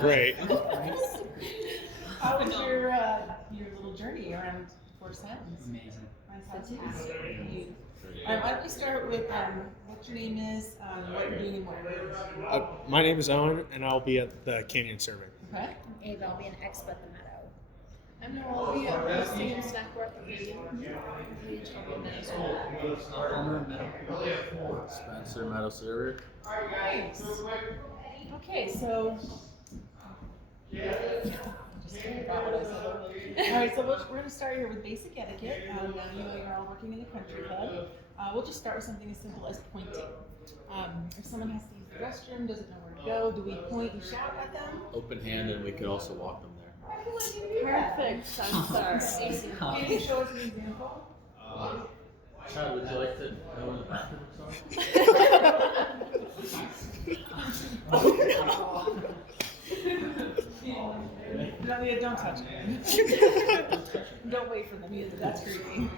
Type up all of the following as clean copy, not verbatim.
great. How was your little journey around Four Sounds? Amazing. Fantastic. Why don't we start with what your name is, what you're doing, and what you're doing. My name is Owen, and I'll be at the canyon serving. Okay. Ava, I'll be an expert at the meadow. I'm Noel, I'll be hosting and snack bar at the page. I'll be a Palmer Meadow. Spencer Meadow Server. Nice. Okay, so. Alright, so we're going to start here with basic etiquette. You know you're all working in the country club. We'll just start with something as simple as pointing. If someone has to use the restroom, doesn't know where to go, do we point and shout at them? Open hand, and we could also walk them there. Perfect, Spencer. Can you show us an example? Chad, would you like to know where the bathrooms are? Don't touch it. Don't wait for them either. That's creepy.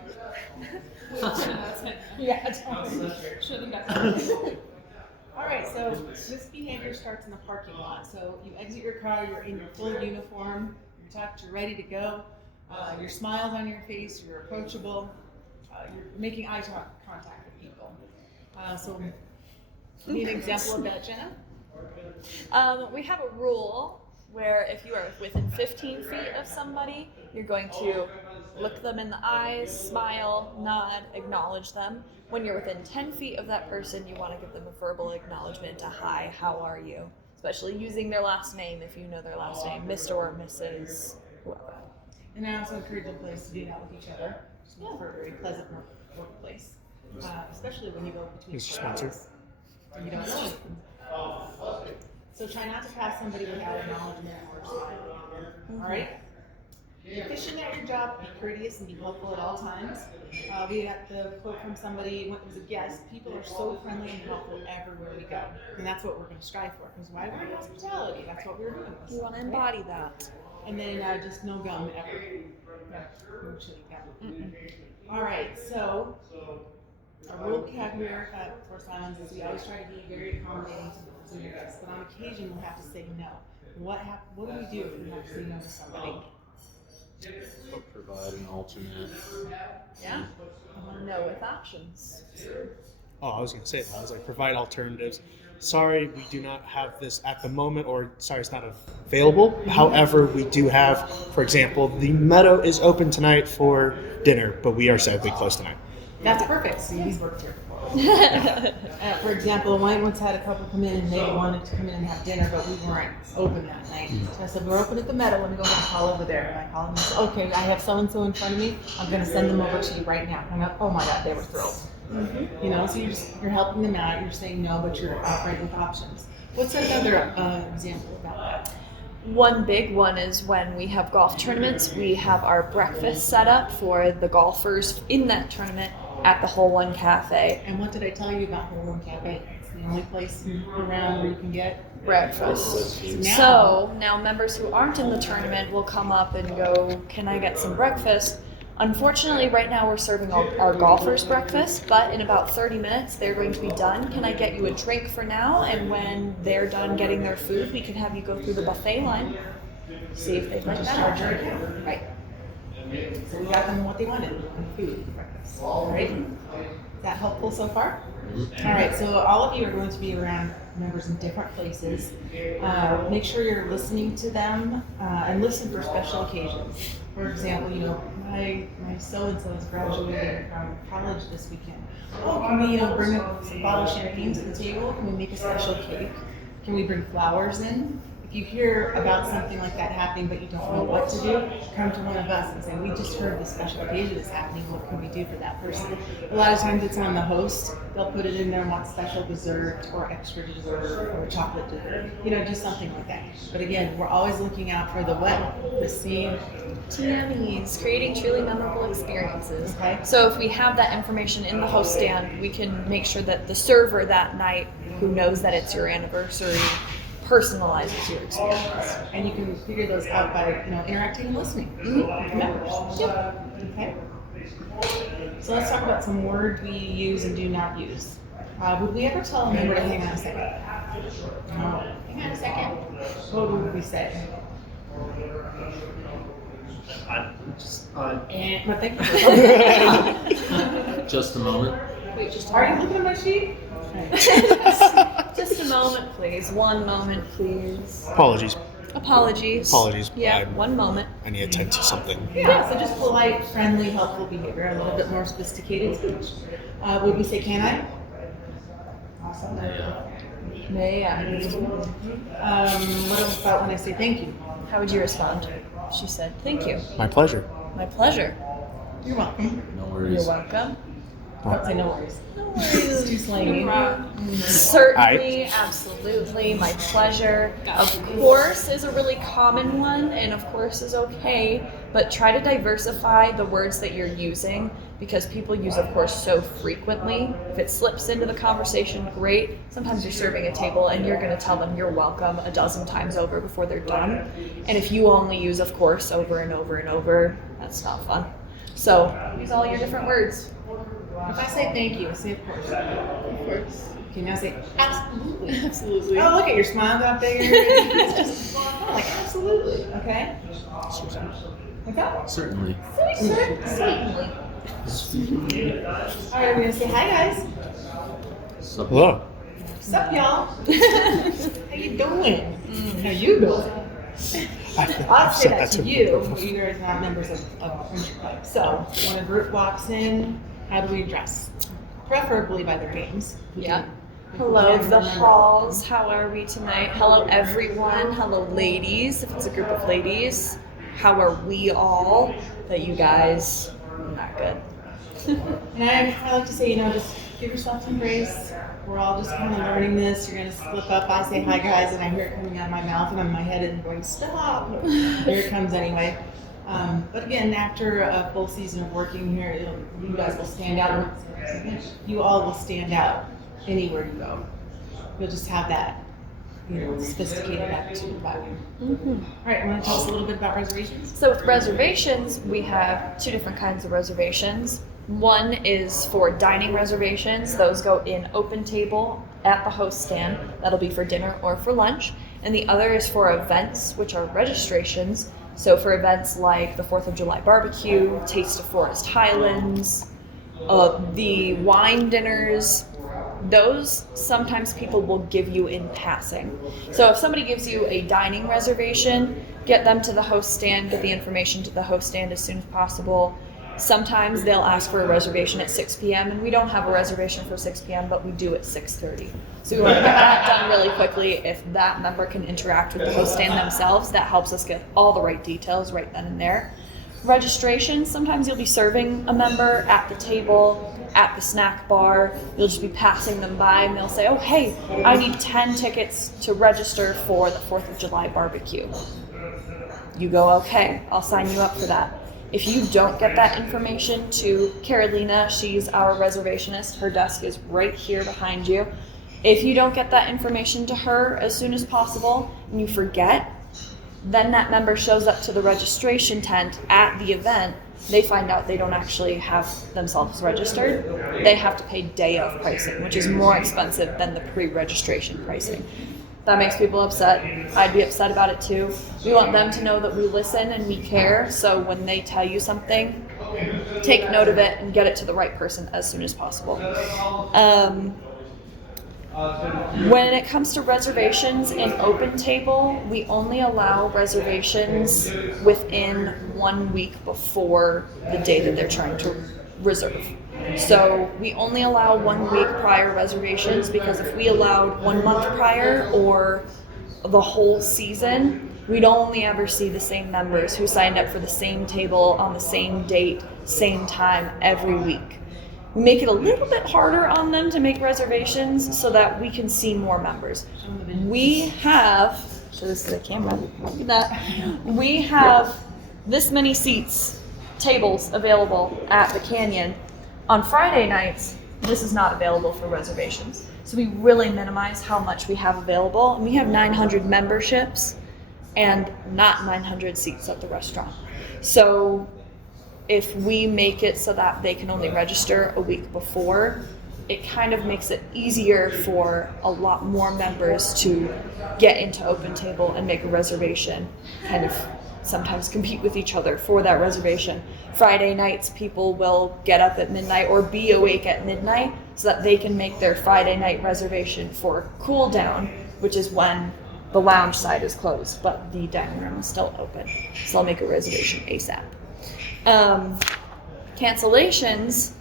Yeah, shouldn't have done that. All right, so this behavior starts in the parking lot. So you exit your car, you're in your full uniform, you're tucked, you're ready to go. Your smile's on your face, you're approachable, you're making eye contact with people. So, need an example of that, Jenna? We have a rule where if you are within 15 feet of somebody, you're going to look them in the eyes, smile, nod, acknowledge them. When you're within 10 feet of that person, you want to give them a verbal acknowledgement, a hi, how are you? Especially using their last name if you know their last name, Mr. or Mrs. whoever. And I also encourage employees to do that with each other, just for a very pleasant workplace, especially when you go between Mr. Spencer. and you don't know anything. So try not to pass somebody without acknowledgement or smile. All right? Efficient at your job, be courteous and be helpful at all times. We got the quote from somebody when it was a guest: people are so friendly and helpful everywhere we go. And that's what we're going to strive for, because why we're in hospitality. That's what we're doing. You want to embody that. And then just no gum ever. No chewing gum. All right, so a rule we have here at Four Silence is we always try to be very accommodating to your guests, but on occasion we'll have to say no. What do we do if we have to say no to somebody? We'll provide an alternate. Yeah? No with options. Oh, I was going to say that. I was like, provide alternatives. Sorry, we do not have this at the moment, or sorry, it's not available. However, we do have, for example, the meadow is open tonight for dinner, but we are sadly closed tonight. That's perfect. So he's worked here before. For example, I once had a couple come in and they wanted to come in and have dinner, but we weren't open that night. So I said, we're open at the meadow. Let me go ahead and call over there. And I called him and said, okay, I have so-and-so in front of me. I'm going to send them over to you right now. And I go, oh my God, they were thrilled. You know, so you're helping them out. You're saying no, but you're operating with options. What's another example about that? One big one is when we have golf tournaments, we have our breakfast set up for the golfers in that tournament at the Hole One Cafe. And what did I tell you about Hole One Cafe? It's the only place around where you can get breakfast. Now, So now members who aren't in the tournament will come up and go, can I get some breakfast? Unfortunately, right now we're serving our golfers breakfast, but in about 30 minutes they're going to be done. Can I get you a drink for now? And when they're done getting their food, we can have you go through the buffet line, see if they'd like just that. charge your account. Right. So we got them what they wanted, food, breakfast. Right? Is that helpful so far? All right, so all of you are going to be around members in different places. Make sure you're listening to them and listen for special occasions. For example, you know, my so-and-so is graduating from college this weekend. Oh, can we bring up some bottle of champagne to the table? Can we make a special cake? Can we bring flowers in? If you hear about something like that happening but you don't know what to do, come to one of us and say, we just heard this special occasion is happening, what can we do for that person? A lot of times it's on the host. They'll put it in there and want special dessert or extra dessert or chocolate dessert. You know, do something like that. But again, we're always looking out for the what? The scene. TMEs, creating truly memorable experiences. Okay. So if we have that information in the host stand, we can make sure that the server that night, who knows that it's your anniversary, personalizes your experience. And you can figure those out by interacting and listening with members. Yep. Okay. So let's talk about some words we use and do not use. Would we ever tell a member to hang on a second? No. Hang on a second. What would we you say? But thank you. Just a moment. Wait, just a Are you moment. looking at my sheet? Just a moment, please. One moment, please. Apologies. Apologies. Yeah, I'm- one moment. I need to attend to something. Yeah, so just polite, friendly, helpful behavior, a little bit more sophisticated speech. Would we say can I? Awesome. May I? What about when I say thank you? How would you respond? She said, "Thank you. My pleasure. My pleasure. You're welcome. No You're worries. welcome." Don't say no worries. No It's too slangy. Certainly, absolutely, my pleasure. Of course is a really common one, and of course is okay, but try to diversify the words that you're using because people use of course so frequently. If it slips into the conversation, great. Sometimes you're serving a table and you're going to tell them you're welcome a dozen times over before they're done. And if you only use of course over and over and over, that's not fun. So use all your different words. If I say thank you, say of course. Of course. Okay, now say absolutely. Absolutely. Oh, look at your smile got bigger. It's just like absolutely. Okay. Okay. Certainly. Certainly. All right, I'm gonna say hi, guys. So, Hello. What's up, y'all? How you doing? How you doing? I'll say that to you. You guys are not members of the friendship club. So when a group walks in, how do we address? Preferably by their names. Yeah. Hello, the halls. How are we tonight? Hello, everyone. Hello, ladies. If it's a group of ladies, how are we all? That you guys, not good. And I like to say, just give yourself some grace. We're all just kind of learning this. You're going to slip up. I say hi, guys, and I hear it coming out of my mouth and in my head and going, stop. Here it comes anyway. But again, after a full season of working here, you guys will stand out. You all will stand out anywhere you go. You'll just have that, sophisticated attitude about you. Mm-hmm. All right, want to tell us a little bit about reservations? So with reservations, we have two different kinds of reservations. One is for dining reservations. Those go in open table at the host stand. That'll be for dinner or for lunch. And the other is for events, which are registrations. So for events like the 4th of July barbecue, Taste of Forest Highlands, the wine dinners, those sometimes people will give you in passing. So if somebody gives you a dining reservation, get them to the host stand, get the information to the host stand as soon as possible. Sometimes they'll ask for a reservation at 6 p.m. and we don't have a reservation for 6 p.m., but we do at 6:30. So we want to get that done really quickly. If that member can interact with the host stand themselves, that helps us get all the right details right then and there. Registration, sometimes you'll be serving a member at the table, at the snack bar. You'll just be passing them by and they'll say, oh, hey, I need 10 tickets to register for the 4th of July barbecue. You go, okay, I'll sign you up for that. If you don't get that information to Carolina, she's our reservationist. Her desk is right here behind you. If you don't get that information to her as soon as possible and you forget, then that member shows up to the registration tent at the event. They find out they don't actually have themselves registered. They have to pay day of pricing, which is more expensive than the pre-registration pricing. That makes people upset. I'd be upset about it too. We want them to know that we listen and we care, so when they tell you something, take note of it and get it to the right person as soon as possible. When it comes to reservations in open table, we only allow reservations within 1 week before the day that they're trying to reserve. So we only allow 1 week prior reservations because if we allowed 1 month prior or the whole season, we'd only ever see the same members who signed up for the same table on the same date, same time every week. We make it a little bit harder on them to make reservations so that we can see more members. We have, so this is a camera, look at that. We have this many tables available at the Canyon. On Friday nights, this is not available for reservations. So we really minimize how much we have available. And we have 900 memberships and not 900 seats at the restaurant. So if we make it so that they can only register a week before, it kind of makes it easier for a lot more members to get into Open Table and make a reservation, kind of sometimes compete with each other for that reservation. Friday nights, people will get up at midnight or be awake at midnight so that they can make their Friday night reservation for cool down, which is when the lounge side is closed, but the dining room is still open. So they'll make a reservation ASAP. Cancellations,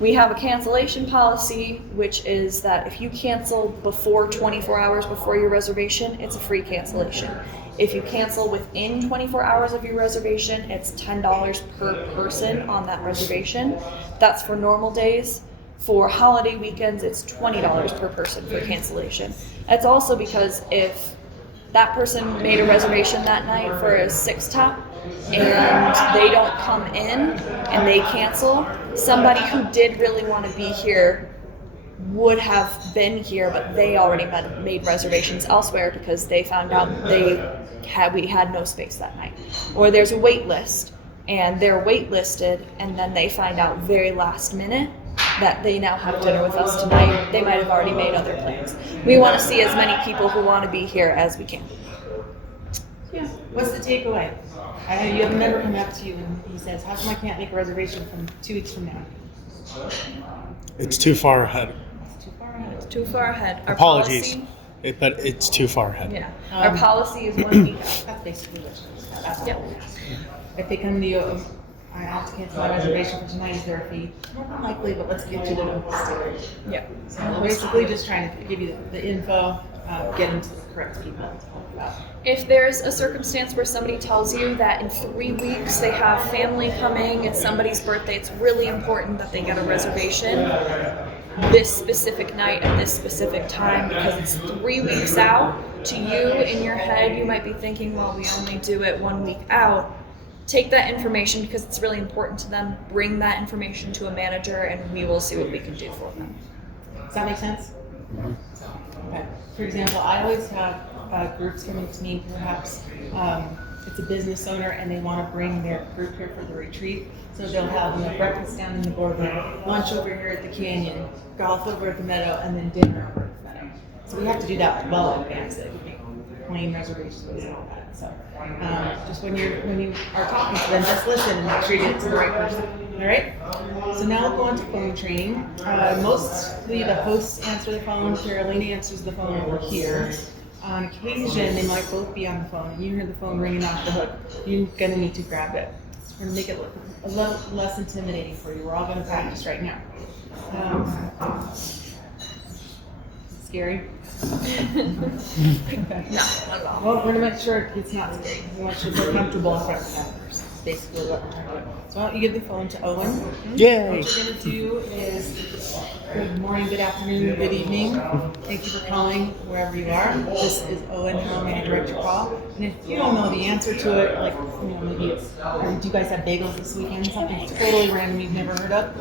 we have a cancellation policy, which is that if you cancel before 24 hours before your reservation, it's a free cancellation. If you cancel within 24 hours of your reservation, it's $10 per person on that reservation. That's for normal days. For holiday weekends, it's $20 per person for cancellation. That's also because if that person made a reservation that night for a 6-top and they don't come in and they cancel, somebody who did really want to be here would have been here, but they already made reservations elsewhere because they found out we had no space that night. Or there's a wait list and they're waitlisted and then they find out very last minute that they now have dinner with us tonight. They might have already made other plans. We want to see as many people who want to be here as we can. Yeah. What's the takeaway? You have a member come up to you and he says, how come I can't make a reservation from 2 weeks from now? It's too far ahead. It's too far ahead. It's too far ahead. Our Apologies, policy, but it's too far ahead. yeah. Our policy is 1 week out. That's basically what it is. That's Yep. all. If they come to you, I have to cancel my reservation for tonight, is there a fee? More than likely, but let's get to the notice. Yeah. So we're basically just trying to give you the info, get them to the correct people to help you out. If there's a circumstance where somebody tells you that in 3 weeks they have family coming, it's somebody's birthday, it's really important that they get a reservation this specific night at this specific time because it's 3 weeks out. To you, in your head, you might be thinking, well, we only do it 1 week out. Take that information because it's really important to them. Bring that information to a manager and we will see what we can do for them. Does that make sense? Okay. For example, I always have groups coming to me, perhaps it's a business owner and they want to bring their group here for the retreat. So they'll have breakfast down in the boardroom, lunch over here at the canyon, golf over at the meadow, and then dinner over at the meadow. So we have to do that well in advance. It would be plane reservations and all that. So just when you are talking to them, just listen and make sure you get it to the right person. All right. So now we'll go on to phone training. Mostly the hosts answer the phone. Carolina answers the phone over here. On occasion, they might both be on the phone, and you hear the phone ringing off the hook. You're gonna need to grab it. So we're gonna make it look a little less intimidating for you. We're all gonna practice right now. Scary? No, not at all. Well, we're gonna make sure it's not scary. We want you to feel comfortable in front of the cameras. That's basically what we're trying to do. So why don't you give the phone to Owen? Yay! What you're gonna do is good morning, good afternoon, good evening. Thank you for calling wherever you are. This is Owen. How may I direct your call? And if you don't know the answer to it, like maybe it's, do you guys have bagels this weekend? Something totally random you've never heard of.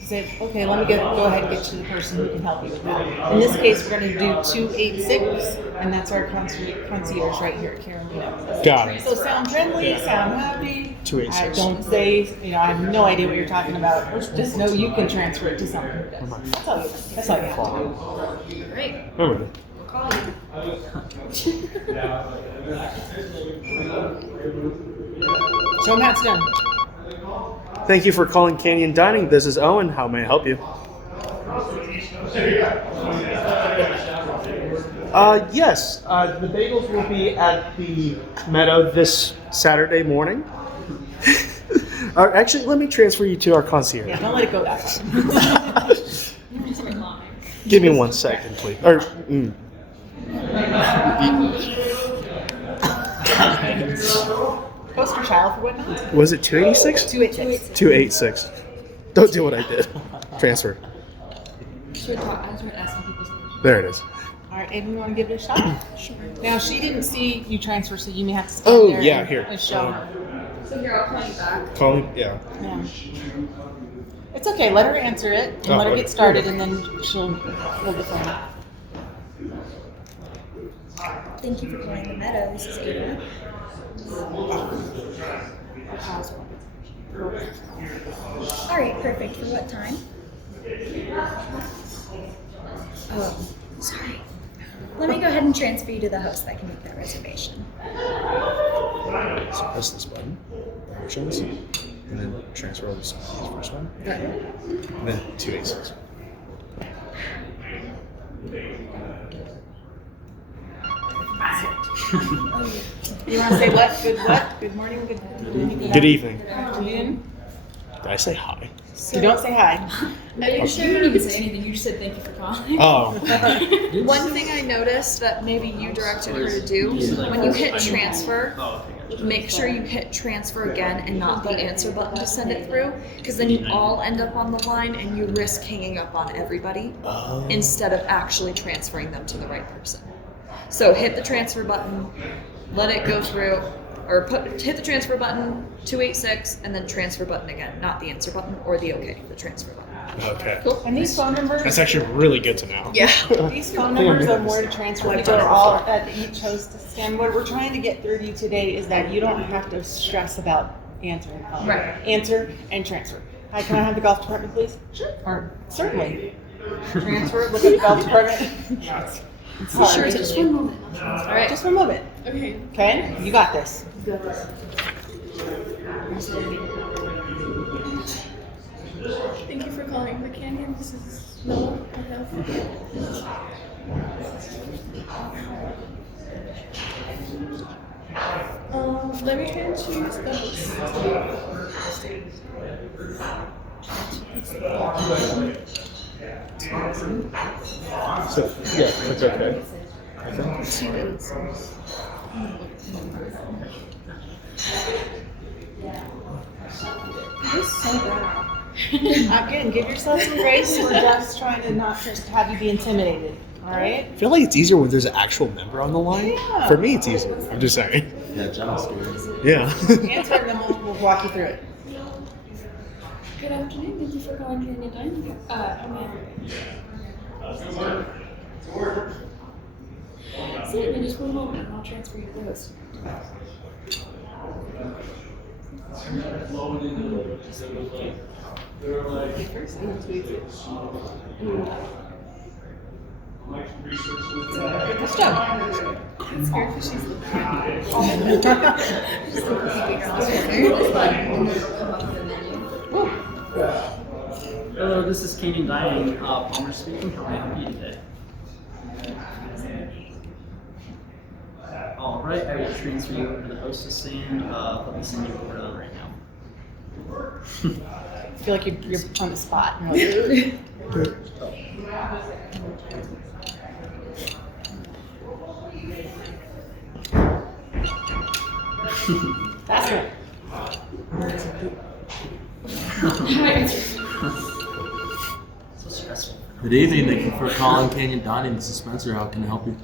Say, okay, let me go ahead and get you the person who can help you with that. In this case, we're going to do 286, and that's our concierge right here, Carolina. Got it. So sound friendly, sound happy. 286. Don't say, I have no idea what you're talking about. Just know you can transfer it to someone who does. That's all you have to do. Great. Remember that. We'll call you. So Matt's done. Thank you for calling Canyon Dining. This is Owen. How may I help you? Yes. The bagels will be at the Meadow this Saturday morning. Actually, let me transfer you to our concierge. Yeah, don't let it go that far. Give me 1 second, please. Or, Poster child for whatnot. was it 286? 286. 286. Don't do what I did. Transfer. There it is. All right, Aiden, you want to give it a shot? Sure. Now, she didn't see you transfer, so you may have to stand Oh, there yeah, and, here. and show her. So here, I'll call you back. Call me? Yeah. Yeah. It's okay. Let her answer it and let her okay. get started, and then she'll hold the phone. Thank you for calling the Meadow. This is Ada. All right, perfect. For what time? Oh, sorry. Let me go ahead and transfer you to the host that can make that reservation. So press this button, options, and then transfer over to the first one, and then 286. You want to say what? Good what? Good morning, good evening, Good evening. good afternoon. Did I say hi? You don't say hi. You didn't even say anything. You just said thank you for calling. Oh. One thing I noticed that maybe you directed her to do, when you hit transfer, make sure you hit transfer again and not the answer button to send it through, because then you all end up on the line and you risk hanging up on everybody instead of actually transferring them to the right person. So hit the transfer button, let it go through, or hit the transfer button, 286, and then transfer button again, not the answer button or the OK, the transfer button. Okay. Cool. And these phone numbers, That's actually really good to know. Yeah. these phone numbers of where to transfer people are all at each host. And what we're trying to get through to you today is that you don't have to stress about answering the phone. Right. Answer and transfer. Hi, can I have the golf department, please? Sure. Or certainly. Transfer. Look at the golf department. It's hard. Sure, just one moment. All right, just one moment. Okay. Okay, you got this. Thank you for calling the Canyon. This is Noah. Let me transfer the host. So, yeah, that's okay. I think. This is so bad. Again, give yourself some grace. We're just trying to not just have you be intimidated. All right? I feel like it's easier when there's an actual member on the line. Yeah. For me, it's easier. I'm just saying. Yeah, John's scared. Yeah. Answer and then we'll walk you through it. Good afternoon. Thank you for calling Canyon Dining. Sit in just one moment and I'll transfer you to the host. Good stuff. I'm scared because she's Hello, this is Canyon Dining. Palmer speaking. How may I help you today? All right, I will transfer you over to the hostess stand. Let me send you over to right now. I feel like you're on the spot. You're like, that's right. So stressful. Good evening. Thank you for calling Canyon Dining. This is Spencer. How can I help you?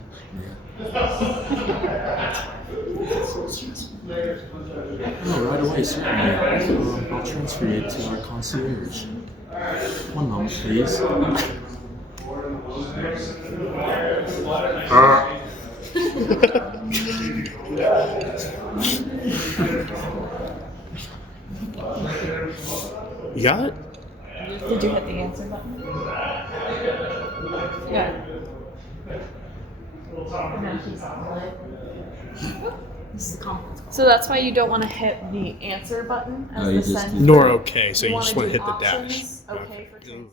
Oh, right away, certainly. I'll transfer you to our concierge. One moment, please. You got it? Did you hit the answer button? Yeah. This is a conference call. So that's why you don't want to hit the answer button as Oh, you the just send. do- Nor okay, so you wanna just want to do hit the dash. options, Okay for transfer.